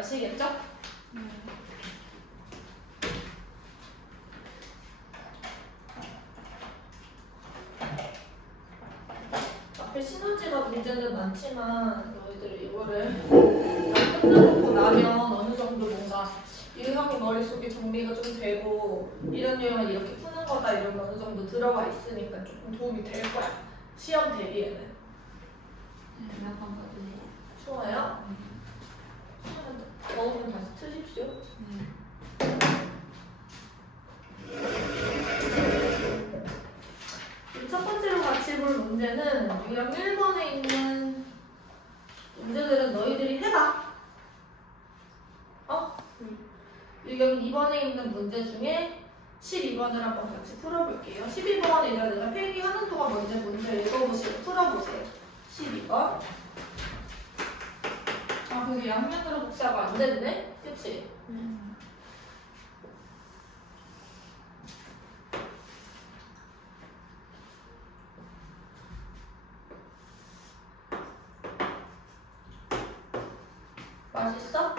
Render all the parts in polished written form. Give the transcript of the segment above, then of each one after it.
아시겠죠? 앞에 시너지가 문제는 많지만 너희들이 이거를 끝내놓고 나면 어느 정도 뭔가 유형이 머릿속에 정리가 좀 되고 이런 유형은 이렇게 푸는 거다 이런 거 어느 정도 들어가 있으니까 조금 도움이 될 거야. 시험 대비에는. 몇 번 거든요. 좋아요? 먹으면 다시 트십시오. 첫 번째로 같이 볼 문제는 유형 1번에 있는 문제들은 너희들이 해봐. 유형 2번에 있는 문제 중에 12번을 한번 같이 풀어볼게요. 12번 이제 내가 필기하는 동안 먼저 문제 읽어보시고 풀어보세요. 12번. 아, 그게 양면으로 복사가 안 됐네? 그치? 맛있어?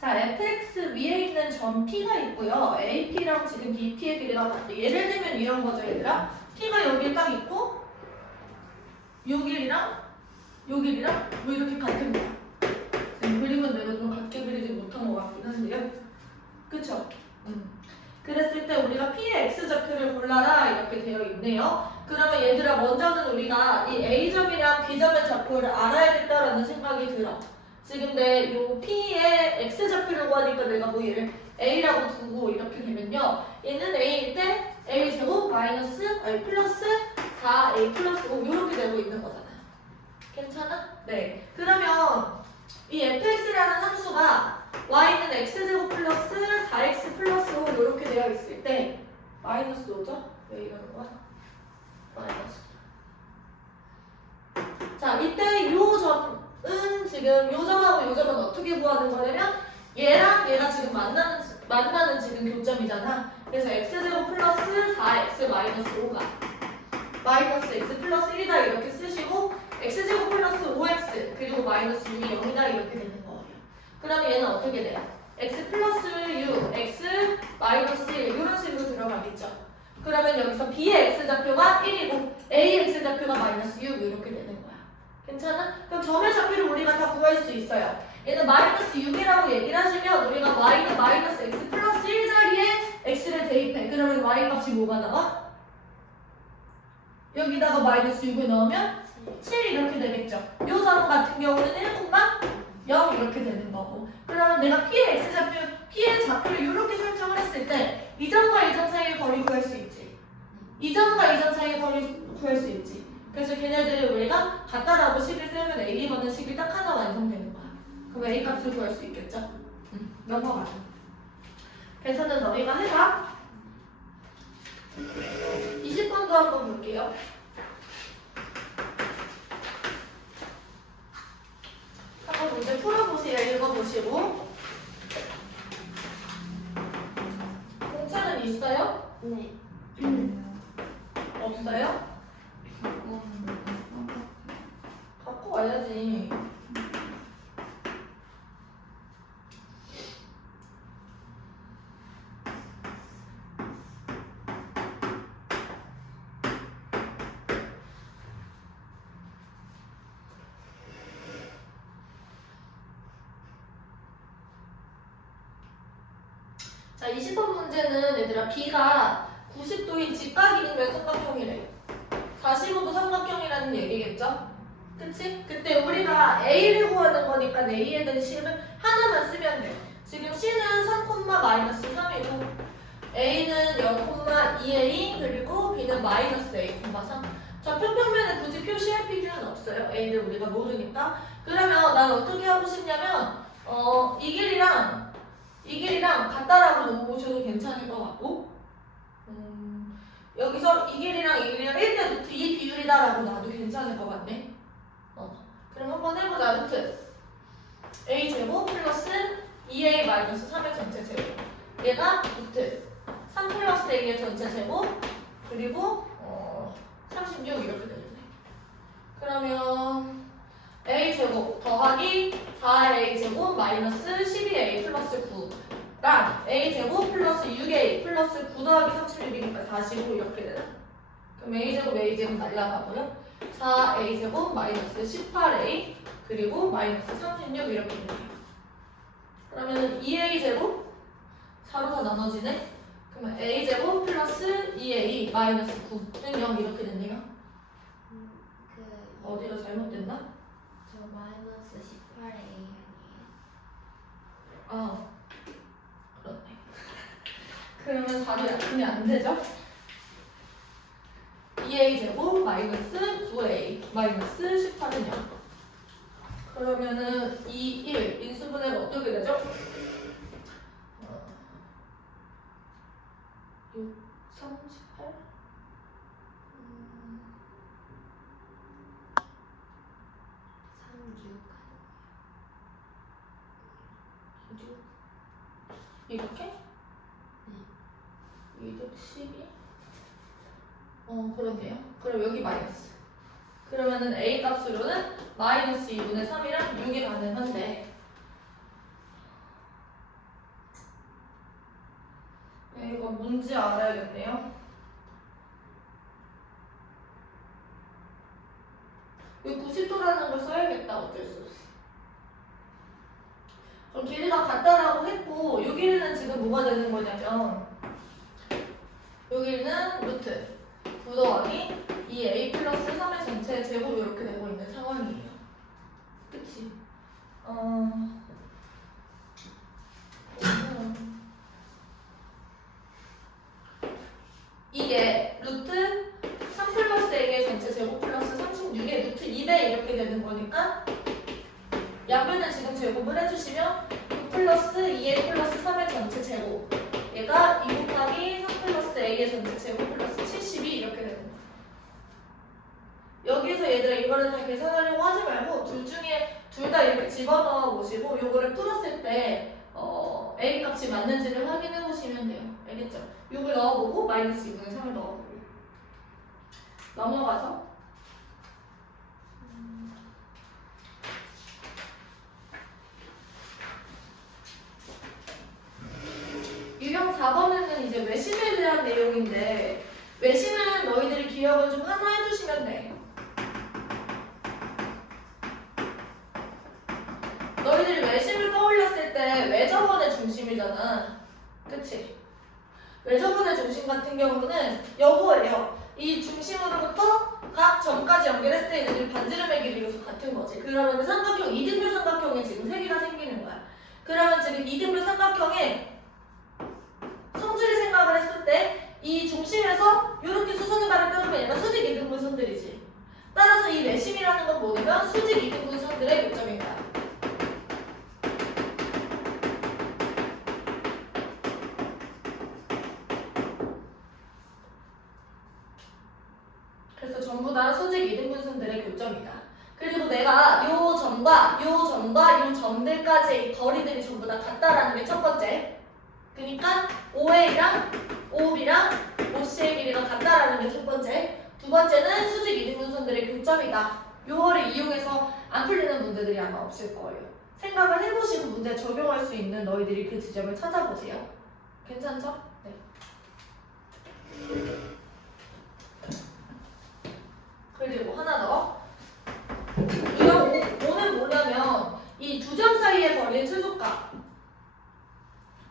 자, fx 위에 있는 점 p가 있고요. ap랑 지금 bp의 길이가 같대. 예를 들면 이런 거죠, 얘들아. p가 여기 딱 있고 요 길이랑 요 길이랑 뭐 이렇게 같은 거야. 지금 그림은 내가 좀 같게 그리지 못한 것 같긴 한데요. 그쵸? 그랬을 때 우리가 p의 x좌표를 골라라 이렇게 되어 있네요. 그러면 얘들아 먼저는 우리가 이 a점이랑 b점의 좌표를 알아야겠다라는 생각이 들어. 지금 내 요 p의 x좌표를 구하니까 내가 뭐 얘를 a라고 두고 이렇게 되면요. 얘는 a일 때 a제곱 플러스 4a 플러스 5 이렇게 되고 있는 거잖아. 괜찮아? 네. 그러면 이 fx라는 함수가 y는 x제곱 플러스 4x 플러스 5 이렇게 되어 있을 때 마이너스 5죠? 왜 이러는 거야? 마이너스. 자, 이때 요 점은 지금 요 점하고 요 점은 어떻게 구하는 거냐면 얘랑 얘가 지금 만나는 지금 교점이잖아. 그래서 x제곱 플러스 4x 마이너스 5가 마이너스 x 플러스 1이다 이렇게 쓰시고 x제곱 플러스 5x 그리고 마이너스 6이 0이다 이렇게 되는 거예요. 그러면 얘는 어떻게 돼요? x 플러스 6, x 마이너스 1 이런 식으로 들어가겠죠. 그러면 여기서 b의 x좌표가 1이고 a의 x좌표가 마이너스 6 이렇게 되는 거야. 괜찮아? 그럼 점의 좌표를 우리가 다 구할 수 있어요. 얘는 마이너스 6이라고 얘기를 하시면 우리가 y는 마이너스 x 플러스 1 자리에 x를 대입해. 그러면 y 값이 뭐가 나와? 여기다가 마이너스 6을 넣으면 7 이렇게 되겠죠. 요 점 같은 경우는 1,0 이렇게 되는 거고. 그러면 내가 p의 x좌표, p의 좌표를 이렇게 설정을 했을 때 이 점과 이 점 사이의 거리 구할 수 있지. 이 점과 이 점 사이의 거리 구할 수 있지. 그래서 걔네들을 우리가 같다라고 식을 쓰면 a 번은 식이 딱 하나 완성되는 거야. 그럼 a 값을 구할 수 있겠죠? 넘어가. 계산은 너희가 해봐. 20번도 한번 볼게요. 한번 문제 풀어보세요. 읽어보시고. 공차는 있어요? 네. 없어요? 갖고 와야지. 자, 20번 문제는 얘들아 B가 90도인 직각이면 삼각형이래. 45도 삼각형이라는 얘기겠죠? 그치? 그때 우리가 A를 구하는 거니까 A에 대한 식을 하나만 쓰면 돼. 지금 C는 3,-3이고 A는 0,2A 그리고 B는 -A,3. 자, 평평면에 굳이 표시할 필요는 없어요. A를 우리가 모르니까. 그러면 난 어떻게 하고 싶냐면 이 길이랑 같다라고 놓으셔도 괜찮을 것 같고 여기서 이 길이랑 1대 루트 2 비율이다라고 놔도 괜찮을 것 같네. 그럼 한번 해보자. 루트 a제곱 플러스 2a 마이너스 3의 전체 제곱. 얘가 루트 3 플러스 a의 전체 제곱 그리고 36 이렇게 되겠네. 그러면 a제곱 더하기 4a제곱 마이너스 12a 플러스 9랑 a제곱 플러스 6a 플러스 9 더하기 36이니까 45 이렇게 되나? 그럼 a제곱 날라가고요. 4a제곱 마이너스 18a 그리고 마이너스 36 이렇게 되네요. 그러면 2a제곱 4로 다 나눠지네. 그러면 a제곱 플러스 2a 마이너스 9는 0 이렇게 됐네요. 어디가 잘못됐나? 저 마이너스 18A 아니에요? 아 그렇네. 그러면 4로 약분이 안 되죠? 2a제곱 마이너스 9a 마이너스 18은 0. 그러면은 2, 1 인수분해가 어떻게 되죠? 6, 3, 18? 36 이렇게? 212? 그러네요. 그럼 여기 마이너스. 그러면은 a 값으로는 마이너스 2분의 3이랑 6이 가능한데 이거 뭔지 알아야겠네요. 이 90도라는 걸 써야겠다. 어쩔 수 없이. 그럼 길이가 같다라고 했고 요 길이는 지금 뭐가 되는 거냐면 요 길이는 루트 9 더하기 2a 플러스 3의 전체 제곱 이렇게 되고 있는 상황이에요. 그치? 이게 루트 3 플러스 a의 전체 제곱 플러스 36의 루트 2배 이렇게 되는 거니까 양변을 지금 제곱을 해주시면 9 플러스 2a 플러스 3의 전체 제곱 얘가 2 곱하기 3 플러스 a의 전체 제곱 플러스 72 이렇게 되는 거예요. 여기서 얘들아 이거를 다 계산하려고 하지 말고 둘 중에 둘 다 이렇게 집어넣어 보시고 요거를 풀었을 때 a 값이 맞는지를 확인해 보시면 돼요. 알겠죠? 6을 넣어보고 마이너스 2분의 3을 넣어보고 넘어가서 유형 4번에는 이제 외심에 대한 내용인데 외심은 너희들이 기억을 좀 하나 해주시면 돼. 너희들이 외심을 떠올렸을 때 외접원의 중심이잖아. 그치? 외접원의 중심 같은 경우는 요거예요. 이 중심으로부터 각 점까지 연결했을 때 얘네들이 반지름의 길이가 같은 거지. 그러면 삼각형, 이등변 삼각형에 지금 세 개가 생기는 거야. 그러면 지금 이등변 삼각형에 성질을 생각을 했을 때 이 중심에서 이렇게 수선의 발을 빼면 얘가 수직 이등분선들이지. 따라서 이 외심이라는 건 뭐냐면 수직 이등분선들의 교점인 거야. 그래서 전부 다 수직 이등분선들의 교점이다. 그리고 내가 요 점과 요 점과 요 점들까지의 거리들이 전부 다 같다라는 게 첫 번째. 그러니까 OA랑 OB랑 OC의 길이가 같다라는 게 첫 번째. 두 번째는 수직 이등분선들의 교점이다. 요거를 이용해서 안 풀리는 문제들이 아마 없을 거예요. 생각을 해보시고 문제 적용할 수 있는 너희들이 그 지점을 찾아보세요. 괜찮죠? 네. 그리고 하나 더. 유형 5는 뭐냐면 이 두 점 사이의 거리의 최소값.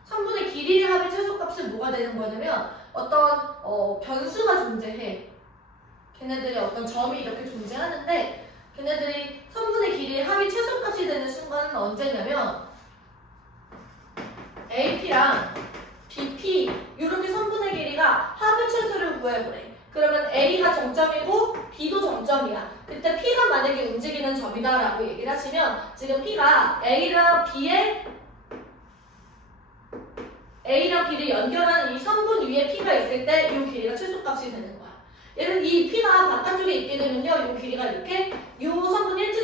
선분의 길이의 합의 최소값은 뭐가 되는 거냐면 어떤 변수가 존재해. 걔네들이 어떤 점이 이렇게 존재하는데 걔네들이 선분의 길이의 합의 최소값이 되는 순간은 언제냐면 AP랑 BP 이렇게 선분의 길이가 합의 최소를 구해보래. 그러면 A가 정점이고 B도 정점이야. 그때 P가 만약에 움직이는 점이다라고 얘기를 하시면 지금 P가 A랑 B를 연결하는 이 선분 위에 P가 있을 때 이 길이가 최소값이 되는 거야. 얘는 이 P가 바깥쪽에 있게 되면요, 이 길이가 이렇게 이 선분 1차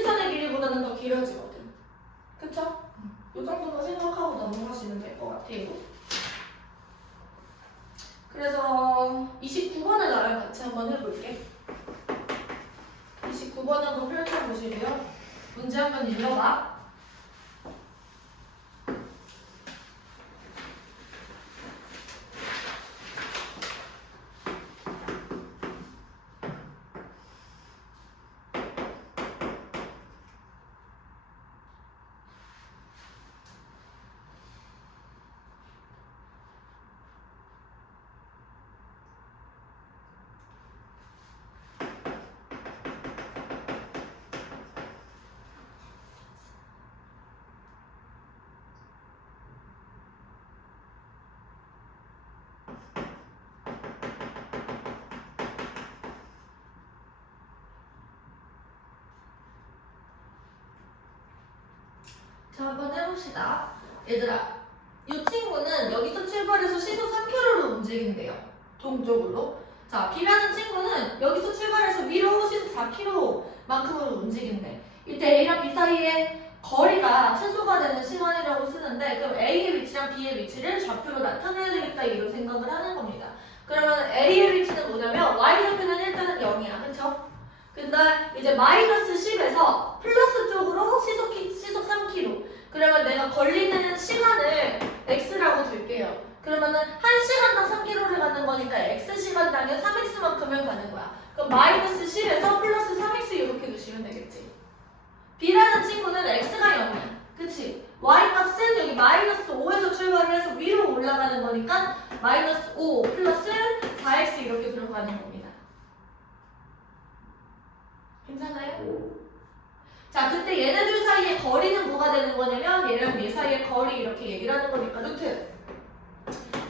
그쵸? 이 정도만 생각하고 넘어가시면 될 것 같아요. 그래서 29번을 나랑 같이 한번 해볼게. 29번 한번 펼쳐보시고요. 문제 한번 읽어봐. 자, 한번 해봅시다. 얘들아, 이 친구는 여기서 출발해서 시속 3km로 움직인대요. 동쪽으로. 자, B라는 친구는 여기서 출발해서 위로 시속 4km만큼으로 움직인대. 이때 A랑 B 사이의 거리가 최소가 되는 시간이라고 쓰는데, 그럼 A의 위치랑 B의 위치를 좌표로 나타내야 되겠다, 이런 생각을 하는 겁니다. 그러면 A의 위치는 뭐냐면 Y좌표는 일단은 0이야. 그쵸? 근데 이제 마이너스 10에서 플러스 쪽으로 시속 3km. 그러면 내가 걸리는 시간을 x라고 둘게요. 그러면은 1시간당 3km를 가는 거니까 x시간당은 3x만큼을 가는 거야. 그럼 마이너스 10에서 플러스 3x 이렇게 두시면 되겠지. B라는 친구는 x가 0이야. 그치? y값은 여기 마이너스 5에서 출발을 해서 위로 올라가는 거니까 마이너스 5 플러스 4x 이렇게 들어가는 겁니다. 괜찮아요? 자, 그때 얘네들 사이의 거리는 뭐가 되는 거냐면 얘랑 얘 사이의 거리 이렇게 얘기를 하는 거니까 루트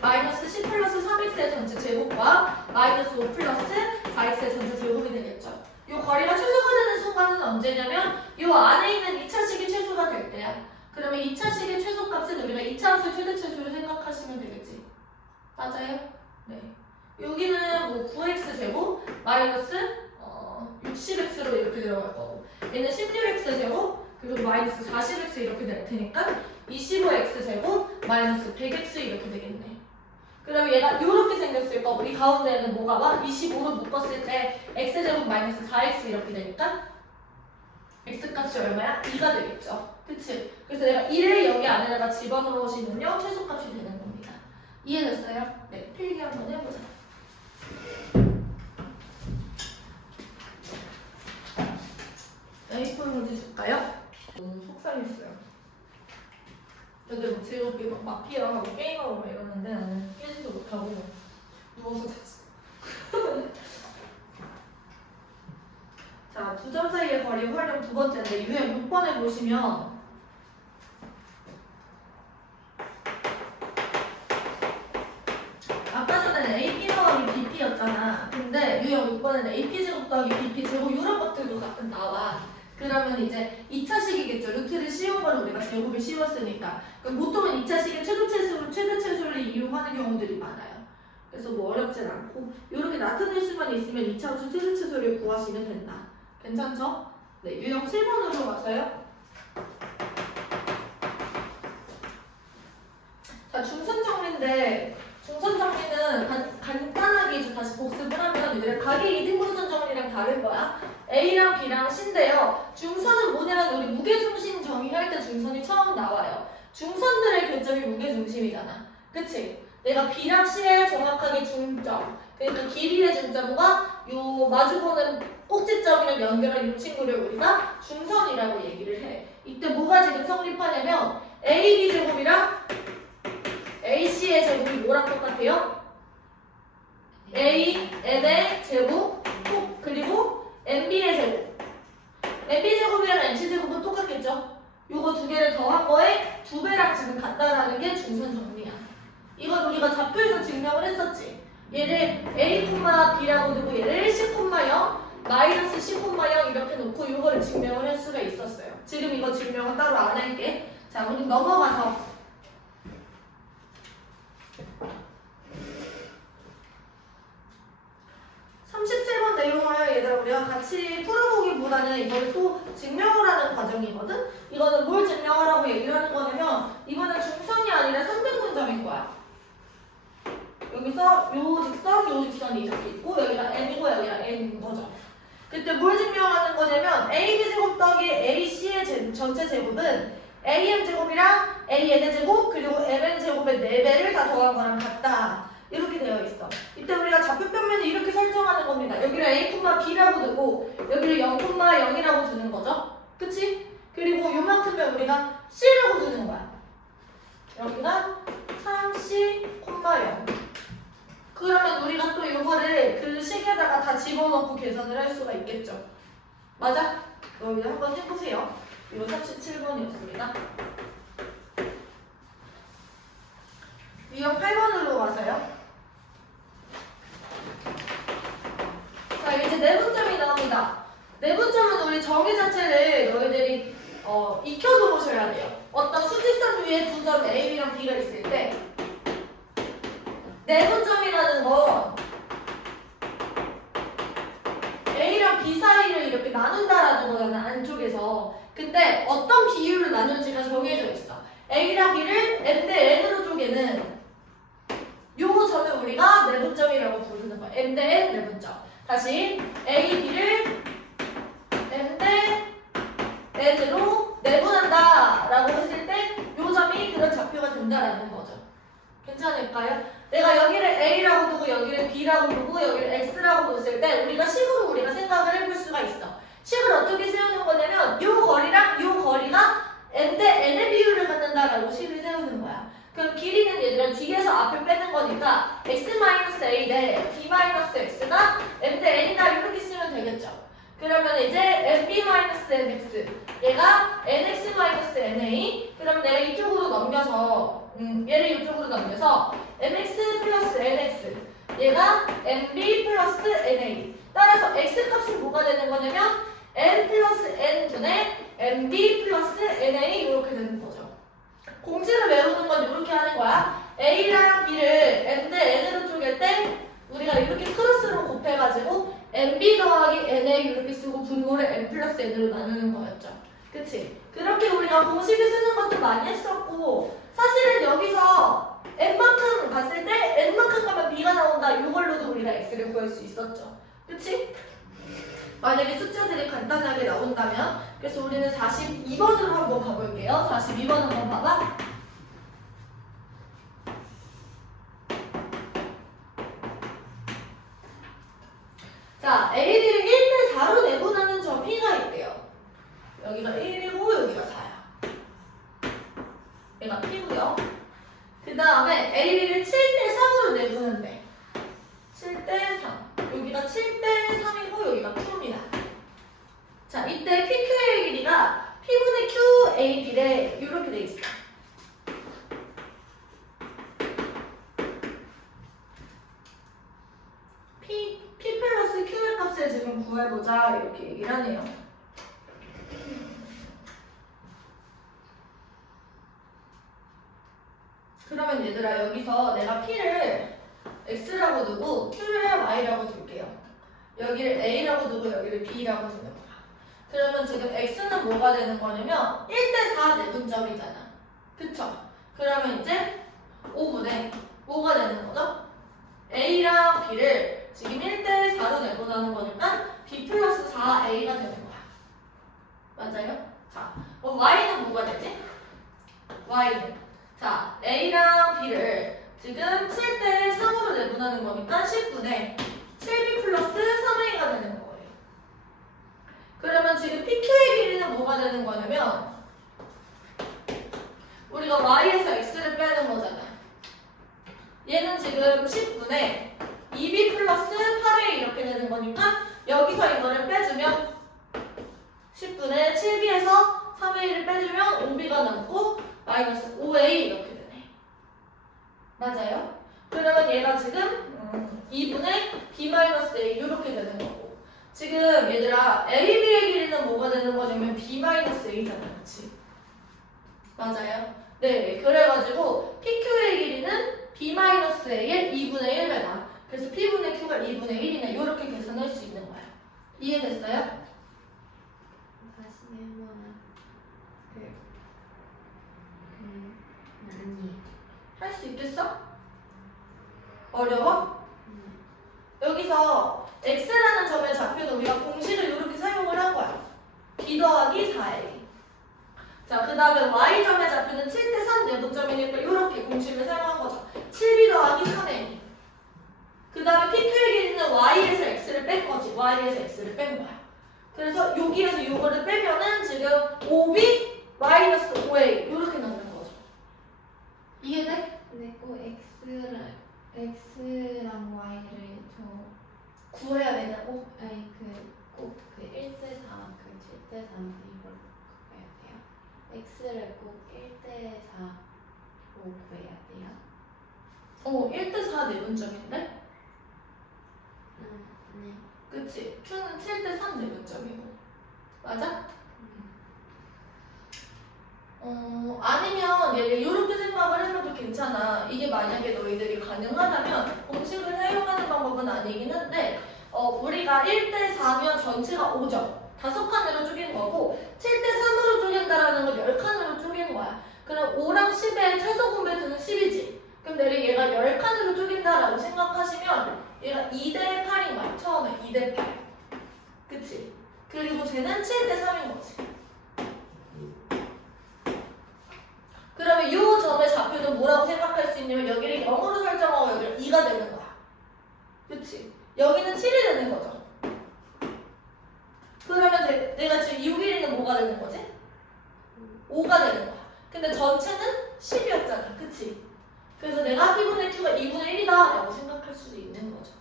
마이너스 10 플러스 3x의 전체 제곱과 마이너스 5 플러스 4x의 전체 제곱이 되겠죠. 이 거리가 최소가 되는 순간은 언제냐면 이 안에 있는 2차식이 최소가 될 때야. 그러면 2차식의 최소값은 우리가 2차 함수 최대 최소를 생각하시면 되겠지. 맞아요? 네. 여기는 뭐 9x 제곱 마이너스 60x로 이렇게 들어갈 거고, 얘는 16x 제곱 그리고 마이너스 40x 이렇게 될 테니까 25x 제곱 마이너스 100x 이렇게 되겠네. 그러면 얘가 이렇게 생겼을 거고, 이 가운데에는 뭐가 와? 25로 묶었을 때 x 제곱 마이너스 4x 이렇게 되니까 x 값이 얼마야? 2가 되겠죠. 그치? 그래서 내가 1을 여기 안에다가 집어넣으시면요 최소값이 되는 겁니다. 이해됐어요? 네, 필기 한번 해보자. A4 문제 줄까요? 너무 속상했어요. 근데 뭐 즐겁게 막 마피아 하고 게임하고 막 이러는데 나는 깨지도 못하고 누워서 잤어. 자, 두 점 사이의 거리 활용 두 번째인데 유형 6번에 보시면 아까 전에는 AP 더하기 BP였잖아. 근데 유형 6번에는 AP 제곱 더하기 BP 제곱 이런 것들도 가끔 나와. 그러면 이제 2차식이겠죠. 루트를 씌운 걸 우리가 제곱을 씌웠으니까. 그럼 보통은 2차식의 최대 최소를 이용하는 경우들이 많아요. 그래서 뭐 어렵진 않고 이렇게 나타낼 수만 있으면 2차 함수 최대 최소를 구하시면 된다. 괜찮죠? 네, 유형 7번으로 가서요. 자, 중선 정리인데 중선 정리는 간단하게 이제 다시 복습을 하면 이제 각의 이등분선 정리랑 다른 거야. A랑 B랑 C인데요. 중선은 뭐냐면 우리 무게중심 정의할 때 중선이 처음 나와요. 중선들의 교점이 무게중심이잖아. 그치? 내가 B랑 C의 정확하게 중점, 그러니까 길이의 중점과 요 마주보는 꼭지점이랑 연결한 이 친구를 우리가 중선이라고 얘기를 해. 이때 뭐가 지금 성립하냐면 AB 제곱이랑 AC의 제곱이 뭐랑 똑같아요? AN의 제곱 그리고 MB의 제곱. MB 제곱이랑 MC 제곱은 똑같겠죠? 요거 두 개를 더한 거에 두 배랑 지금 같다라는 게 중선 정리야. 이건 우리가 좌표에서 증명을 했었지. 얘를 A, B라고 두고 얘를 C, 0 마이너스 C, 0 이렇게 놓고 이거를 증명을 할 수가 있었어요. 지금 이거 증명은 따로 안 할게. 자, 우리 넘어가서 37번 내용을 얘들아 우리가 같이 풀어보기보다는 이걸 또 증명을 하는 증명하는 과정이거든? 이거는 뭘 증명하라고 얘기를 하는 거냐면 이거는 중성이 아니라 상등분점일 거야. 여기서 요 직선이 이렇게 있고 여기가 n이고 여기가 n인 거죠. 그때 뭘 증명하는 거냐면 ab제곱 더하기 ac의 전체 제곱은 am제곱이랑 an의 제곱 그리고 mn제곱의 4배를 다 더한 거랑 같다. 이렇게 되어 있어. 이때 우리가 좌표 평면을 이렇게 설정하는 겁니다. 여기를 a, b라고 두고 여기를 0,0이라고 두는 거죠. 그치? 그리고 요만큼을 우리가 c라고 두는 거야. 여기가 3c, 0. 그러면 우리가 또 이거를 그 식에다가 다 집어넣고 계산을 할 수가 있겠죠. 맞아? 여기 한번 해보세요. 이거 37번이었습니다. 유형 8번으로 가서요. 자, 이제 내분점이 나옵니다. 내분점은 우리 정의 자체를 너희들이 익혀놓으셔야 돼요. 어떤 수직선 위에 두 점 A, B랑 B가 있을 때 내분점이라는 건 A랑 B 사이를 이렇게 나눈다라는 거잖아, 안쪽에서. 근데 어떤 비율로 나눌지가 정해져 있어. A랑 B를 M 대 N으로 쪼개는 요 점을 우리가 내분점이라고 부르는 거야. M 대 N 내분점. 다시 A, B를 M 대 N으로 내분한다 라고 했을 때 요 점이 그런 좌표가 된다라는 거죠. 괜찮을까요? 내가 여기를 A라고 두고 여기를 B라고 두고 여기를 X라고 뒀을 때 우리가 식으로 생각을 해볼 수가 있어. 식을 어떻게 세우는 거냐면 요 거리랑 요 거리가 M 대 N의 비율을 갖는다라고 식을 세우는 거야. 그럼 길이는 얘들아 뒤에서 앞을 빼는 거니까 x-a 대 b-x가 m 대 n이다 이렇게 쓰면 되겠죠. 그러면 이제 mb-mx 얘가 nx-na 그럼 내가 이쪽으로 넘겨서 얘를 이쪽으로 넘겨서 mx 플러스 nx 얘가 mb 플러스 na 따라서 x 값은 뭐가 되는 거냐면 n 플러스 n분의 mb 플러스 na 이렇게 되는 거죠. 공식을 외우는 건 이렇게 하는 거야. A랑 B를 M 대 N으로 쪼갤 때 우리가 이렇게 크로스로 곱해가지고 MB 더하기 NA 이렇게 쓰고 분모를 M 플러스 N으로 나누는 거였죠. 그치? 그렇게 우리가 공식을 쓰는 것도 많이 했었고 사실은 여기서 N만큼 갔을 때 N만큼 가면 B가 나온다 이걸로도 우리가 X를 구할 수 있었죠. 그치? 만약에 숫자들이 간단하게 나온다면 그래서 우리는 42번으로 한번 가볼게요. 42번 한번 봐봐. 자, A, B를 1대 4로 내분하는 점 P가 있대요. 여기가 1이고 여기가 4야. 얘가 P고요. 그 다음에 A, B를 7대 3으로 내분한대. 7대 3. 여기가 7대 3이고 여기가 Q입니다. 자, 이때 PQ의 길이가 P분의 QAB래 이렇게 돼 있어. P 플러스 Q의 값을 지금 구해보자 이렇게 얘기를 하네요. 그러면 얘들아 여기서 내가 P를 X라고 두고 Q를 Y라고 둘게요. 여기를 A라고 두고 여기를 B라고 두는 거야. 그러면 지금 X는 뭐가 되는 거냐면 1대 4 내분점이잖아. 그쵸? 그러면 이제 5분의 뭐가 되는 거죠? A랑 B를 지금 1대 4로 내분하는 거니까 B 플러스 4A가 되는 거야. 맞아요? 자, 그럼 Y는 뭐가 되지? Y는 자, A랑 B를 지금 7대 3으로 내분하는 거니까 10분의 7B 플러스 3A가 되는 거예요. 그러면 지금 PQ의 길이는 뭐가 되는 거냐면 우리가 Y에서 X를 빼는 거잖아. 얘는 지금 10분의 2B 플러스 8A 이렇게 되는 거니까 여기서 이거를 빼주면 10분의 7B에서 3A를 빼주면 5B가 남고 마이너스 5A 이렇게 되네. 맞아요? 그러면 얘가 지금 2분의 B-A 이렇게 되는 거고 지금 얘들아 AB의 길이는 뭐가 되는 거냐면 B-A잖아. 그치? 맞아요? 네, 그래가지고 PQ의 길이는 B-A의 2분의 1배다. 그래서 P분의 Q가 2분의 1이네. 이렇게 계산할 수 있는 거야. 이해됐어요? 생각하시면 아니. 할 수 있겠어? 어려워? 음. 여기서 x라는 점의 좌표는 우리가 공식을 이렇게 사용을 한 거야. b 더하기 4a. 자, 그 다음에 y점의 좌표는 7대 3 내분점이니까 이렇게 공식을 사용한 거죠. 7b 더하기 3a. 그 다음에 PQ의 길이는 y에서 x를 뺀 거지. y에서 x를 뺀 거야. 그래서 여기에서 이거를 빼면은 지금 5b 마이너스 5a 이렇게 나오는 거죠. 이해돼? 근데 꼭 x랑 y를 구해야 되냐고? 아니 꼭그 1대 4, 그 7대 3 이걸 구해야 돼요. x를 꼭 1대 4로 구해야 돼요. 1대 4 내분점인데? 네. 그치? Q는 7대 3 내분점이고. 맞아? 아니면 얘를 이렇게 생각을 해봐도 괜찮아. 이게 만약에 너희들이 가능하다면 공식을 사용하는 방법은 아니긴 한데 우리가 1대 4면 전체가 5점. 5칸으로 쪼갠 거고 7대 3으로 쪼갠다라는 건 10칸으로 쪼갠 거야. 그럼 5랑 10의 최소 분배수는 10이지. 그럼 내가 얘가 10칸으로 쪼갠다라고 생각하시면 얘가 2대 8인 거야. 처음에 2대 8. 그치? 그리고 쟤는 7대 3인 거지. 그러면 이 점의 좌표는 뭐라고 생각할 수 있냐면 여기를 0으로 설정하고 여기를 2가 되는 거야. 그치? 여기는 7이 되는 거죠. 그러면 내가 지금 6일이는 뭐가 되는 거지? 5가 되는 거야. 근데 전체는 10이었잖아. 그치? 그래서 내가 P분의 Q가 2분의 1이다 라고 생각할 수도 있는 거죠.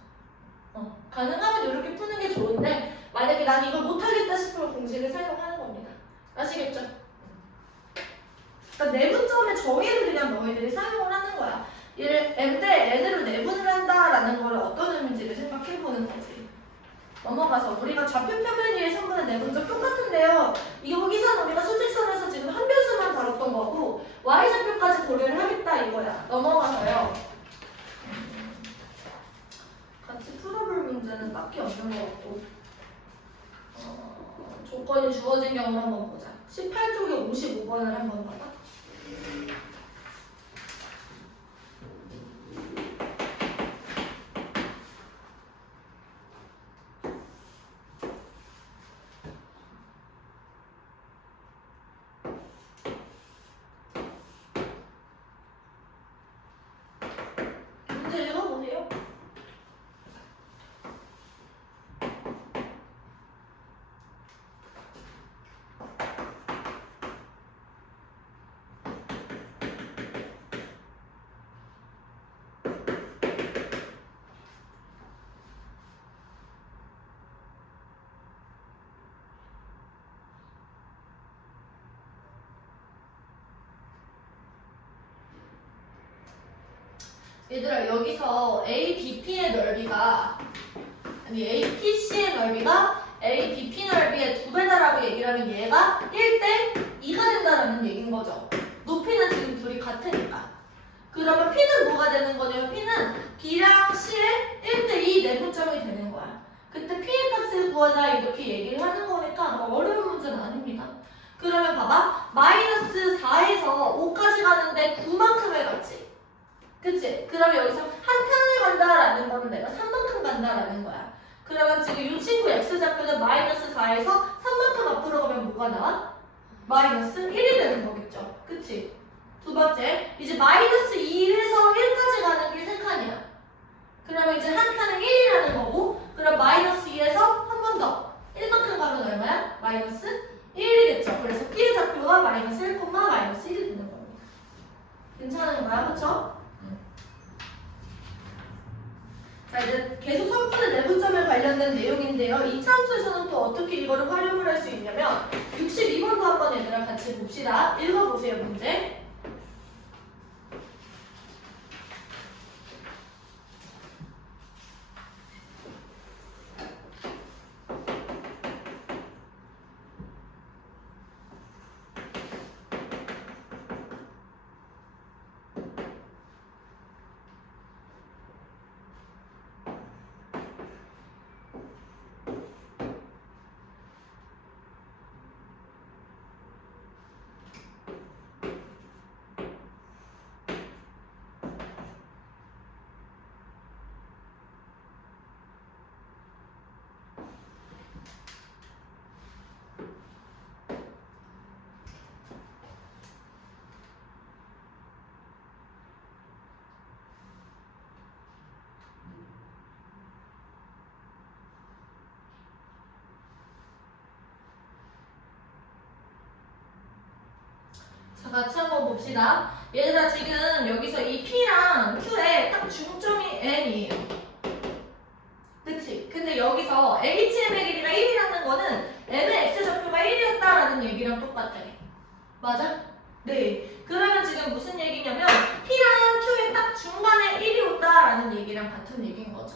가능하면 이렇게 푸는 게 좋은데 만약에 난 이걸 못하겠다 싶으면 공식을 사용하는 겁니다. 아시겠죠? 그러니까 내분점의 정의를 그냥 너희들이 사용을 하는 거야. 얘를 m 대 n으로 내분을 한다라는 걸 어떤 의미인지를 생각해보는 거지. 넘어가서 우리가 좌표 표면 위에 성분의 내분점 똑같은데요. 여기서 우리가 수직선에서 지금 한 변수만 다뤘던 거고 y좌표까지 고려를 하겠다 이거야. 넘어가서요. 같이 풀어볼 문제는 딱히 없는 것 같고 조건이 주어진 경우를 한번 보자. 18쪽에 55번을 한번 봐봐. 문제 읽어보세요. 얘들아 여기서 ABP의 넓이가 아니 APC의 넓이가 ABP 넓이의 2배다라고 얘기를 하면 얘가 1대 2가 된다라는 얘기인 거죠. 높이는 지금 둘이 같으니까. 그러면 P는 뭐가 되는 거냐면 P는 B랑 C의 1대 2 내분점이 되는 거야. 그때 P의 값을 구하자 이렇게 얘기를 하는 거니까 어려운 문제는 아닙니다. 그러면 봐봐. 마이너스 4에서 5까지 가는데 9만큼을 갔지. 그치? 그럼 여기서 한 칸을 간다라는 거는 내가 3만큼 간다라는 거야. 그러면 지금 이 친구 x좌표는 마이너스 4에서 3만큼 앞으로 가면 뭐가 나와? 마이너스 1이 되는 거겠죠. 그치? 두 번째, 이제 마이너스 2에서 1까지 가는 게 3칸이야. 그러면 이제 한 칸은 1이라는 거고, 그럼 마이너스 2에서 한 번 더 1만큼 가면 얼마야? 마이너스 1이겠죠. 그래서 P의 좌표가 마이너스 1, 마이너스 1이 되는 겁니다. 괜찮은 거야, 그쵸? 자, 이제 계속 성분의 내분점에 관련된 내용인데요. 이 차함수에서는 또 어떻게 이거를 활용을 할 수 있냐면 62번도 한번 얘들아 같이 봅시다. 읽어보세요, 문제. 자, 같이 한번 봅시다. 얘들아, 지금 여기서 이 P랑 Q의 딱 중점이 N이에요. 그치? 근데 여기서 HM의 길이가 1이라는 거는 M의 X좌표가 1이었다라는 얘기랑 똑같아. 맞아? 네. 그러면 지금 무슨 얘기냐면 P랑 Q의 딱 중간에 1이 온다라는 얘기랑 같은 얘기인 거죠.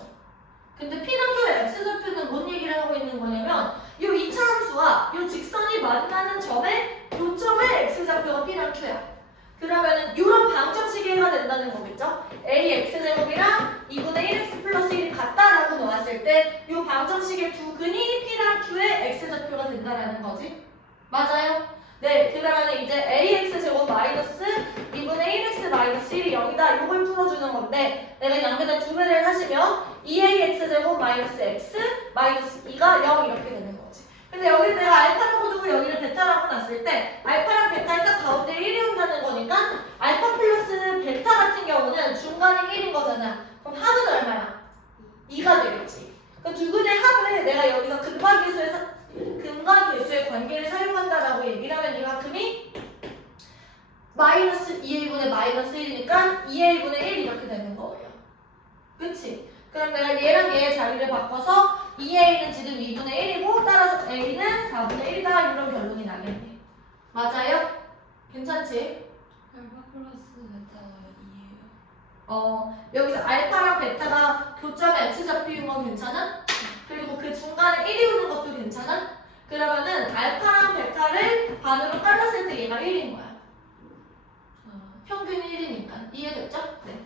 근데 P랑 Q의 X좌표는 뭔 얘기를 하고 있는 거냐면 이 2차 함수와 이 직선이 만나는 점에 요점의 X좌표가 P랑 Q야. 그러면은 이런 방정식이 해가 된다는 거겠죠? AX제곱이랑 2분의 1x 플러스 1이 같다라고 놓았을 때 이 방정식의 두 근이 P랑 Q의 X좌표가 된다라는 거지. 맞아요? 네, 그러면 이제 AX제곱 마이너스 2분의 1x 마이너스 1이 0이다. 이걸 풀어주는 건데 내가 양변에 두 배를 하시면 2AX제곱 마이너스 x 마이너스 2가 0 이렇게 되는 거지. 근데 여기 내가 알파라고 두고 여기를 베타라고 놨을 때 알파랑 베타를 딱 가운데 1이 온다는 거니까 알파 플러스 베타 같은 경우는 중간이 1인 거잖아. 그럼 합은 얼마야? 2가 되겠지. 그 두 근의 합을 내가 여기서 근과 계수의 관계를 사용한다라고 얘기를 하면 이만큼이 마이너스 2a분의 마이너스 1이니까 2a분의 1 이렇게 되는 거예요. 그치? 그럼 내가 얘랑 얘의 자리를 바꿔서 2a는 지금 2분의 1이고 따라서 a는 4분의 1이다 이런 결론이 나겠네. 맞아요? 괜찮지? 알파 플러스 베타가 2예요. 여기서 알파랑 베타가 교점의 X좌표인 건 괜찮아? 그리고 그 중간에 1이 오는 것도 괜찮아? 그러면은 알파랑 베타를 반으로 잘랐을 때 얘가 1인 거야. 평균이 1이니까. 이해됐죠? 네.